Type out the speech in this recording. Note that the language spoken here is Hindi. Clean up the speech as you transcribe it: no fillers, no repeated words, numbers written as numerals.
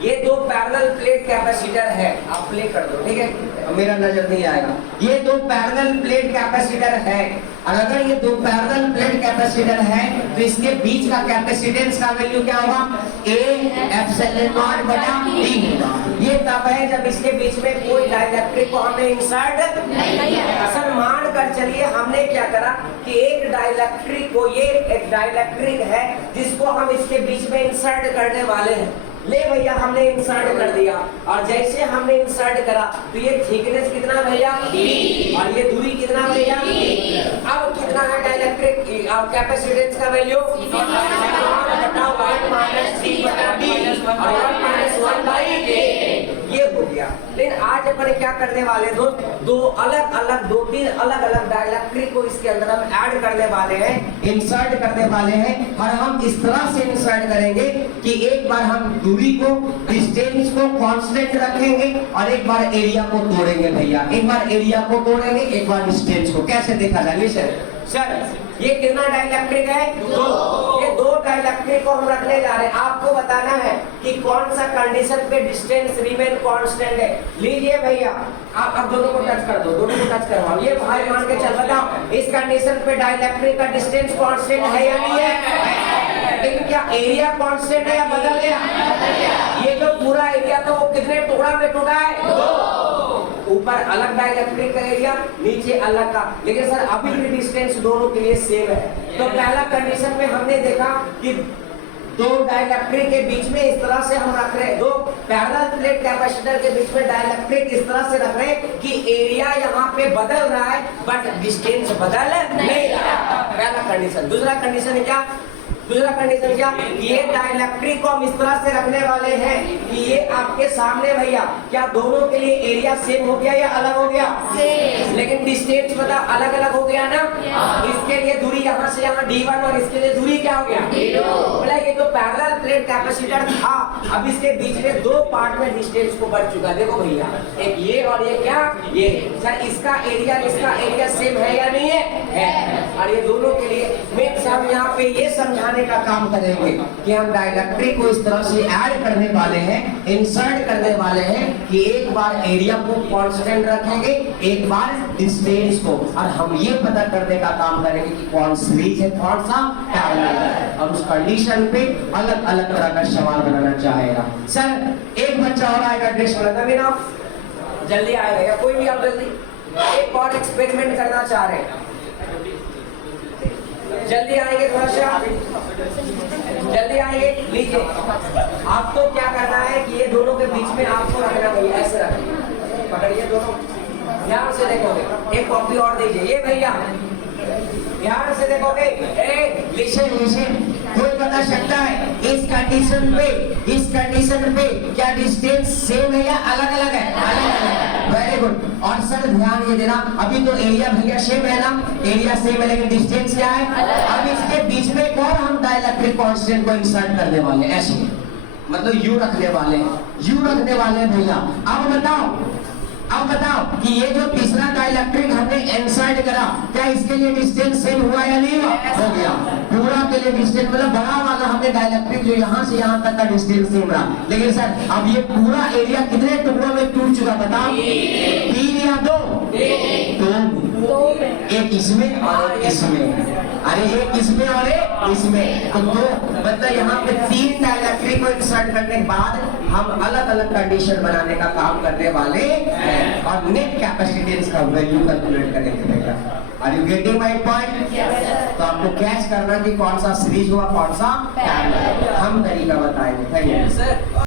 ये दो पैरेलल प्लेट कैपेसिटर है, आप प्ले कर दो, ठीक है, मेरा नजर नहीं आएगा। ये दो पैरेलल प्लेट कैपेसिटर है, और अगर ये दो पैरेलल प्लेट कैपेसिटर है तो इसके बीच का कैपेसिटेंस का वैल्यू क्या होगा? A एप्सिलॉन नॉट बटा D होगा। ये तब है जब इसके बीच में कोई डाइलेक्ट्रिक को हमने इंसर्ट नहीं किया। असल मान कर चलिए हमने क्या करा कि एक डाइलेक्ट्रिक को, ये एक डाइलेक्ट्रिक है जिसको हम इसके बीच में इंसर्ट करने वाले हैं। ले भैया हमने इंसर्ट कर दिया, और जैसे हमने इंसर्ट करा तो ये थिकनेस कितना भैया? D, और ये दूरी कितना भैया? अब कितना है डाइलेक्ट्रिक और कैपेसिटेंस का वैल्यू? ये हो गया। लेकिन आज अपन क्या करने वाले दोस्त, दो तीन अलग अलग डाइलेक्ट्रिक को इसके अंदर हम ऐड करने वाले हैं, इंसर्ट करने वाले हैं, और हम इस तरह से इंसर्ट करेंगे कि एक बार हम दूरी को, डिस्टेंस को कांस्टेंट रखेंगे और एक बार एरिया को तोड़ेंगे भैया। एक बार एरिया को तोड़ेंगे, एक बार डिस्टेंस को। कैसे देखा जाए सर? ये कितना डाइलेक्ट्रिक है? दो। ये दो डाइलेक्ट्रिक को हम रखने जा रहे हैं। आपको बताना है कि कौन सा कंडीशन पे डिस्टेंस रिमेन कांस्टेंट है। लीजिए भैया, आप दोनों को टच कर दो, दोनों को टच करवाओ। ये भाई मान के चल, बताओ इस कंडीशन पे डाइलेक्ट्रिक का डिस्टेंस कांस्टेंट है या नहीं है? लेकिन क्या एरिया कांस्टेंट है या बदल गया? ये जो पूरा एरिया था वो कितने टुकड़ा में टूटा है? दो। ऊपर अलग डाइलेक्ट्रिक का एरिया, नीचे अलग का, लेकिन सर अभी भी डिस्टेंस दोनों के लिए सेम है। तो पहला कंडीशन में हमने देखा कि दो डाइलेक्ट्रिक के बीच में इस तरह से हम रख रहे हैं, दो पैरेलल प्लेट कैपेसिटर के बीच में डाइलेक्ट्रिक इस तरह से रख रहे हैं कि एरिया यहाँ पे बदल रहा है बट डिस्टेंस बदल नहीं रहा। पहला कंडीशन। दूसरा कंडीशन क्या? दूसरा कंडीशन क्या? ये डाइलेक्ट्रिक को हम इस तरह से रखने वाले हैं कि ये आपके सामने भैया, क्या दोनों के लिए एरिया सेम हो गया या अलग हो गया? सेम। लेकिन डिस्टेंस पता अलग अलग हो गया ना? इसके लिए दूरी यहाँ से यहाँ D1 और इसके लिए दूरी क्या हो गया? D2। बोला ये तो पैरेलल प्लेट कैपेसिटर था, अब इसके बीच में दो पार्ट में डिस्टेंस को बढ़ चुका। देखो भैया, एक ये और ये क्या? ये। सर इसका एरिया सेम है या नहीं है? और ये दोनों के लिए मीन्स हम यहाँ पे ये समझाने का काम करेंगे कि हम डाइलेक्ट्रिक को इस तरह से ऐड करने वाले हैं, इंसर्ट करने वाले हैं कि एक बार एरिया को कांस्टेंट रखेंगे, एक बार डिस्टेंस को, और हम ये पता करने का काम करेंगे कि कौन सीरीज है, कौन सा पैरेलल है, और उस कंडीशन पे अलग अलग तरह का सवाल बनाना चाहेगा। सर एक बच्चा और आएगा ड्रेस वाला, नवीन आप जल्दी आएगा या कोई भी आप जल्दी एक और एक्सपेरिमेंट करना चाह रहे हैं, जल्दी आएंगे, थोड़ा सा जल्दी आएंगे। लीजिए, आपको क्या करना है कि ये दोनों के बीच में आपको रखना भैया, ऐसे रखिए, पकड़िए दोनों, ध्यान से देखोगे। एक कॉपी और दीजिए, ये भैया ध्यान से देखोगे। लिसन, कोई बता सकता है इस कंडीशन पे क्या डिस्टेंस सेम है या अलग अलग है? अलग अलग। Very good. और सर ध्यान ये देना, अभी तो एरिया भैया सेम है ना? एरिया सेम है, लेकिन डिस्टेंस क्या है? अब इसके बीच में एक और हम डाइलेक्ट्रिक कांस्टेंट को इंसर्ट करने वाले हैं, ऐसे मतलब यू रखने वाले हैं भैया। अब बताओ कि ये जो तीसरा डाइलेक्ट्रिक हमने इंसर्ट करा, क्या इसके लिए डिस्टेंस सेम हुआ या नहीं हुआ? हो गया। पूरा के लिए डिस्टेंस मतलब बड़ा वाला हमने डाइलेक्ट्रिक जो यहाँ से यहाँ तक का डिस्टेंस सेम रहा, लेकिन सर अब ये पूरा एरिया कितने टुकड़ों में टूट चुका बताओ? 3 या 2? एक इसमें और एक इसमें। अरे एक इसमें और एक इसमें, तो दो मतलब यहाँ पे 3 डाइलेक्ट्रिक को इंसर्ट करने के बाद हम अलग अलग कंडीशन बनाने का काम करने वाले हैं और नेट कैपेसिटेंस का वैल्यू कैलकुलेट करेंगे भैया। Are you getting my point? तो आपको कैच करना कि कौन सा सीरीज हुआ, कौन सा पैरेलल, हम तरीका बताएंगे। Thank you sir.